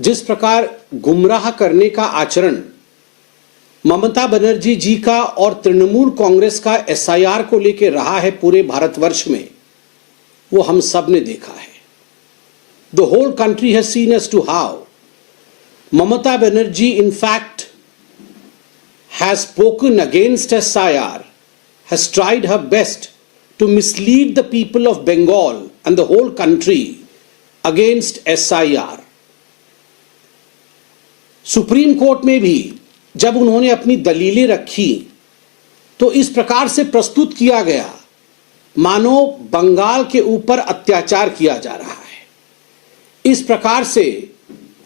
जिस प्रकार गुमराह करने का आचरण ममता बनर्जी जी का और तृणमूल कांग्रेस का एसआईआर को लेकर रहा है पूरे भारतवर्ष में, वो हम सब ने देखा है। The whole country has seen as to how Mamata Banerjee in fact has spoken against SIR, has tried her best to mislead the people of Bengal and the whole country against SIR. Supreme court में भी जब उन्होंने अपनी दलीलें रखी तो इस प्रकार से प्रस्तुत किया गया मानो बंगाल के ऊपर अत्याचार किया जा रहा है। इस प्रकार से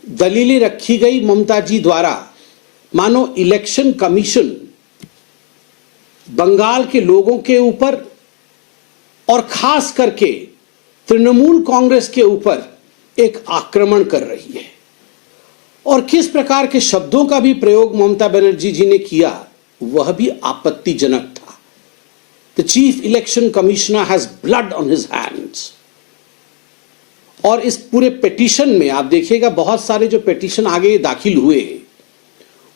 दलीलें रखी गई ममता जी द्वारा मानो इलेक्शन कमीशन बंगाल के लोगों के ऊपर और खास करके तृणमूल कांग्रेस के ऊपर एक आक्रमण कर रही है। और किस प्रकार के शब्दों का भी प्रयोग ममता बनर्जी जी ने किया वह भी आपत्तिजनक था। The chief election commissioner has blood on his hands. और इस पूरे पिटीशन में आप देखिएगा बहुत सारे जो पिटीशन आगे दाखिल हुए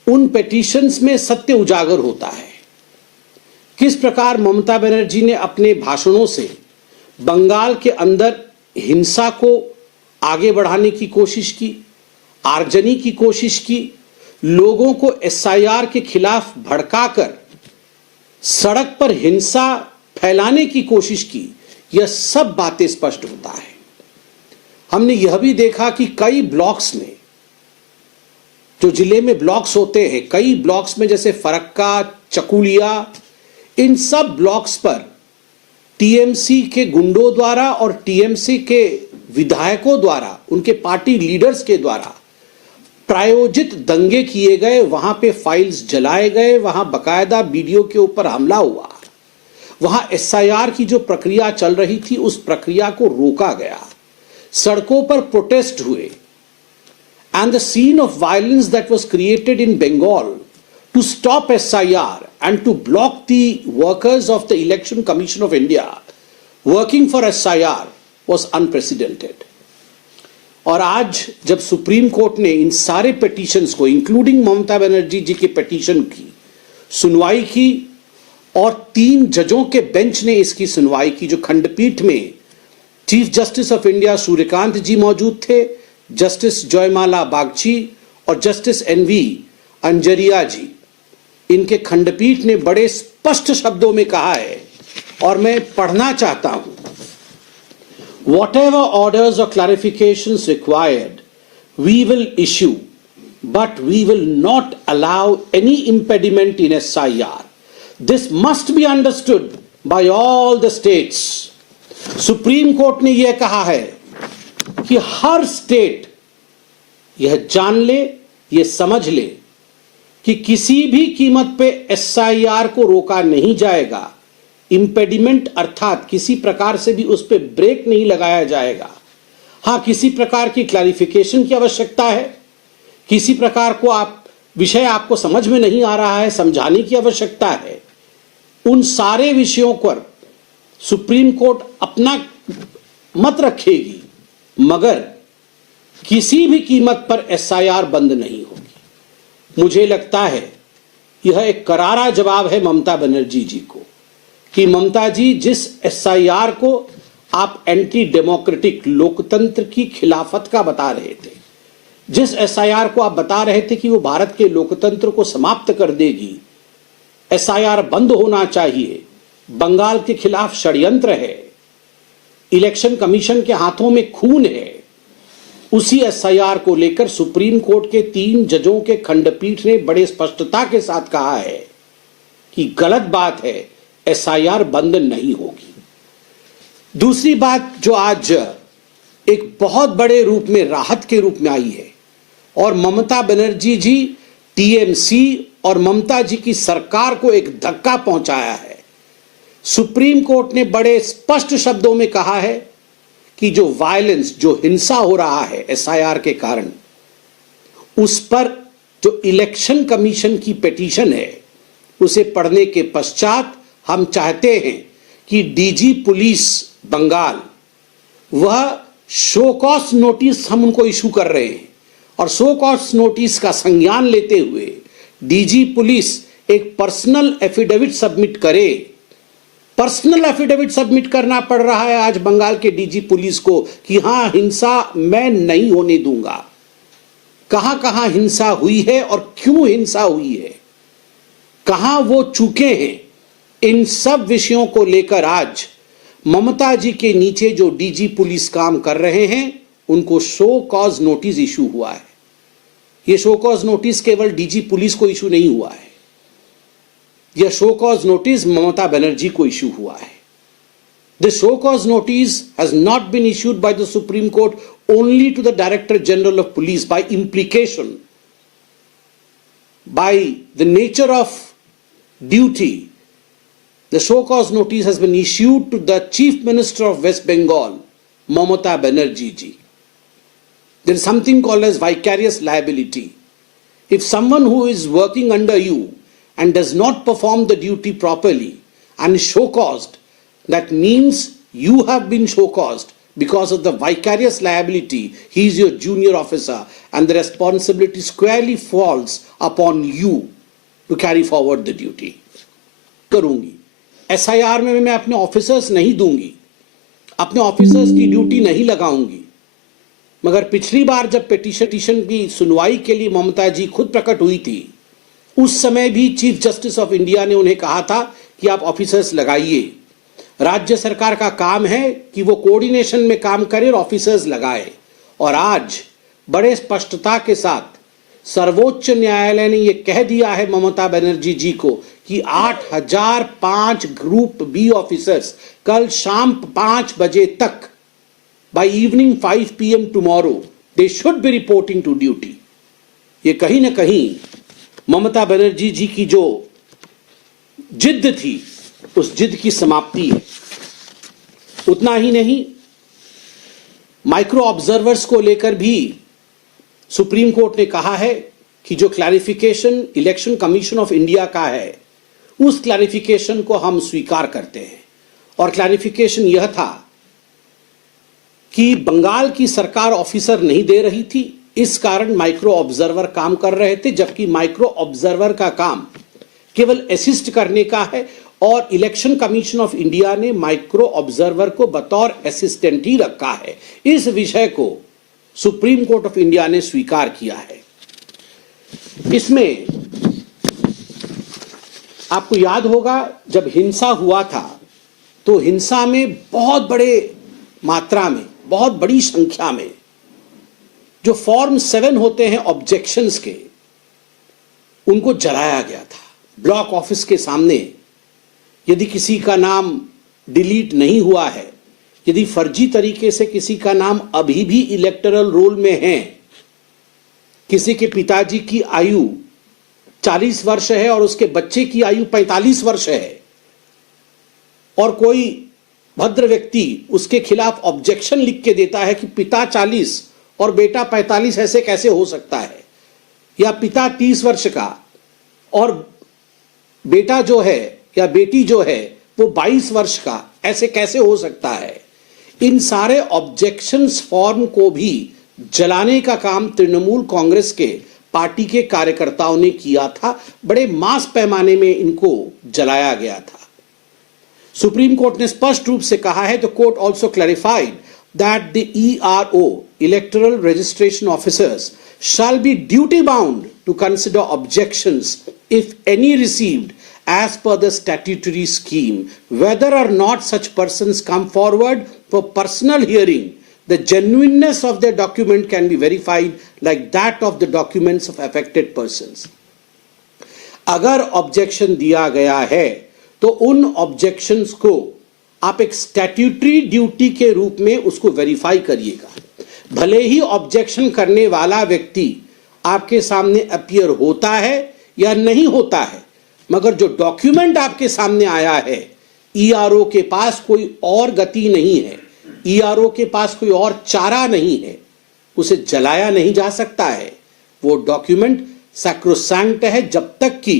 उन पिटीशंस में सत्य उजागर होता है। किस प्रकार ममता बनर्जी ने अपने भाषणों से बंगाल के अंदर हिंसा को आगे बढ़ाने की कोशिश की, आगजनी की कोशिश की, लोगों को एसआईआर के खिलाफ भड़काकर सड़क पर हिंसा फैलाने की कोशिश की, यह सब बातें स्पष्ट होता है। हमने यह भी देखा कि कई ब्लॉक्स में, जो जिले में ब्लॉक्स होते हैं, कई ब्लॉक्स में जैसे फरक्का, चकुलिया, इन सब ब्लॉक्स पर टीएमसी के गुंडों द्वारा और टीएमसी के विधायकों द्वारा, उनके पार्टी लीडर्स के द्वारा प्रायोजित दंगे किए गए, वहां पे फाइल्स जलाए गए, वहां बकायदा बीडीओ के ऊपर हमला हुआ, वहां एसआईआर की जो प्रक्रिया चल रही थी उस प्रक्रिया को रोका गया, सड़कों पर प्रोटेस्ट हुए। And the scene of violence that was created in Bengal to stop SIR and to block the workers of the election commission of India working for SIR was unprecedented. और आज जब सुप्रीम कोर्ट ने इन सारे petitions को including Mamata Banerjee जी के petition की सुनवाई की और 3 जजों के बेंच ने इसकी सुनवाई की, जो खंडपीठ में chief justice of India Surya Kant ji मौजूद थे, जस्टिस जयमाला बागची और जस्टिस एनवी अंजरिया जी, इनके खंडपीठ ने बड़े स्पष्ट शब्दों में कहा है और मैं पढ़ना चाहता हूं। Whatever orders or clarifications required, we will issue, but we will not allow any impediment in SIR. This must be understood by all the states. Supreme court ने यह कहा है कि हर स्टेट यह जान ले, यह समझ ले कि किसी भी कीमत पे एसआईआर को रोका नहीं जाएगा। इंपेडिमेंट अर्थात किसी प्रकार से भी उस पर ब्रेक नहीं लगाया जाएगा। हां, किसी प्रकार की क्लैरिफिकेशन की आवश्यकता है, किसी प्रकार को विषय आपको समझ में नहीं आ रहा है, समझाने की आवश्यकता है। उन सारे विषयों पर सुप्रीम कोर्ट अपना मत रखेगी, मगर किसी भी कीमत पर एसआईआर बंद नहीं होगी। मुझे लगता है यह एक करारा जवाब है ममता बनर्जी जी को कि ममता जी, जिस एसआईआर को आप एंटी डेमोक्रेटिक, लोकतंत्र की खिलाफत का बता रहे थे, जिस एसआईआर को आप बता रहे थे कि वो भारत के लोकतंत्र को समाप्त कर देगी, एसआईआर बंद होना चाहिए, बंगाल के खिलाफ षड्यंत्र है, इलेक्शन कमीशन के हाथों में खून है, उसी एसआईआर को लेकर सुप्रीम कोर्ट के 3 जजों के खंडपीठ ने बड़े स्पष्टता के साथ कहा है कि गलत बात है, एसआईआर बंद नहीं होगी। दूसरी बात जो आज एक बहुत बड़े रूप में, राहत के रूप में आई है और ममता बनर्जी जी, टीएमसी और ममता जी की सरकार को एक धक्का पहुंचाया है। सुप्रीम कोर्ट ने बड़े स्पष्ट शब्दों में कहा है कि जो वायलेंस, जो हिंसा हो रहा है एसआईआर के कारण, उस पर जो इलेक्शन कमीशन की पिटीशन है उसे पढ़ने के पश्चात हम चाहते हैं कि डीजी पुलिस बंगाल वह शो कॉज नोटिस हम उनको इशू कर रहे हैं और शो कॉज नोटिस का संज्ञान लेते हुए डीजी पुलिस एक पर्सनल एफिडेविट सबमिट करे। पर्सनल एफिडेविट सबमिट करना पड़ रहा है आज बंगाल के डीजी पुलिस को कि हां, हिंसा मैं नहीं होने दूंगा। कहां कहां हिंसा हुई है और क्यों हिंसा हुई है, कहां वो चूके हैं, इन सब विषयों को लेकर आज ममता जी के नीचे जो डीजी पुलिस काम कर रहे हैं उनको शो कॉज नोटिस इशू हुआ है। यह शो कॉज नोटिस केवल डीजी पुलिस को इशू नहीं हुआ है, यह show cause notice Mamata Banerjee को इशू हुआ है। The show cause notice has not been issued by the Supreme Court only to the Director General of Police by implication, by the nature of duty. The show cause notice has been issued to the Chief Minister of West Bengal, Mamata Banerjee ji. There is something called as vicarious liability. If someone who is working under you and does not perform the duty properly and is show caused, that means you have been show caused because of the vicarious liability. He is your junior officer and the responsibility squarely falls upon you to carry forward the duty. करूंगी SIR में मैं अपने officers नहीं दूंगी, अपने officers की duty नहीं लगाऊंगी। मगर पिछली बार जब पिटीशन की सुनवाई के लिए ममता जी खुद प्रकट हुई थी, उस समय भी चीफ जस्टिस ऑफ इंडिया ने उन्हें कहा था कि आप ऑफिसर्स लगाइए। राज्य सरकार का काम है कि वो कोऑर्डिनेशन में काम करे और ऑफिसर्स लगाए। और आज बड़े स्पष्टता के साथ सर्वोच्च न्यायालय ने ये कह दिया है ममता बनर्जी जी को कि 8005 ग्रुप बी ऑफिसर्स कल शाम 5 बजे तक, by evening 5 PM tomorrow, they should be reporting to duty. ये कहीं ना कहीं ममता बनर्जी जी की जो जिद थी उस जिद की समाप्ति है। उतना ही नहीं, माइक्रो ऑब्जर्वर्स को लेकर भी सुप्रीम कोर्ट ने कहा है कि जो clarification election commission of India का है उस क्लैरिफिकेशन को हम स्वीकार करते हैं। और क्लैरिफिकेशन यह था कि बंगाल की सरकार ऑफिसर नहीं दे रही थी, इस कारण माइक्रो ऑब्जर्वर काम कर रहे थे, जबकि माइक्रो ऑब्जर्वर का काम केवल असिस्ट करने का है और इलेक्शन कमीशन ऑफ इंडिया ने माइक्रो ऑब्जर्वर को बतौर असिस्टेंट ही रखा है। इस विषय को सुप्रीम कोर्ट ऑफ इंडिया ने स्वीकार किया है। इसमें आपको याद होगा जब हिंसा हुआ था तो हिंसा में बहुत बड़े मात्रा में, बहुत बड़ी संख्या में जो फॉर्म 7 होते हैं ऑब्जेक्शंस के, उनको जलाया गया था ब्लॉक ऑफिस के सामने। यदि किसी का नाम डिलीट नहीं हुआ है, यदि फर्जी तरीके से किसी का नाम अभी भी इलेक्टोरल रोल में है, किसी के पिताजी की आयु 40 वर्ष है और उसके बच्चे की आयु 45 वर्ष है और कोई भद्र व्यक्ति उसके खिलाफ ऑब्जेक्शन लिख के देता है कि पिता 40 और बेटा 45 ऐसे कैसे हो सकता है, या पिता 30 वर्ष का और बेटा जो है या बेटी जो है वो 22 वर्ष का, ऐसे कैसे हो सकता है। इन सारे ऑब्जेक्शंस फॉर्म को भी जलाने का काम तृणमूल कांग्रेस के पार्टी के कार्यकर्ताओं ने किया था। बड़े मास पैमाने में इनको जलाया गया था। सुप्रीम कोर्ट ने स्पष्ट रूप से कहा है, the court also clarified that the ERO electoral registration officers shall be duty bound to consider objections if any received as per the statutory scheme, whether or not such persons come forward for personal hearing. The genuineness of their document can be verified like that of the documents of affected persons. अगर objection दिया गया है तो उन objections को आप एक statutory duty के रूप में उसको वेरीफाई करिएगा। भले ही ऑब्जेक्शन करने वाला व्यक्ति आपके सामने अपीयर होता है या नहीं होता है, मगर जो डॉक्यूमेंट आपके सामने आया है, ERO के पास कोई और गति नहीं है, ERO के पास कोई और चारा नहीं है, उसे जलाया नहीं जा सकता है। वो डॉक्यूमेंट सैक्रोसैंक्ट है जब तक कि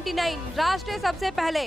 99 राष्ट्र सबसे पहले।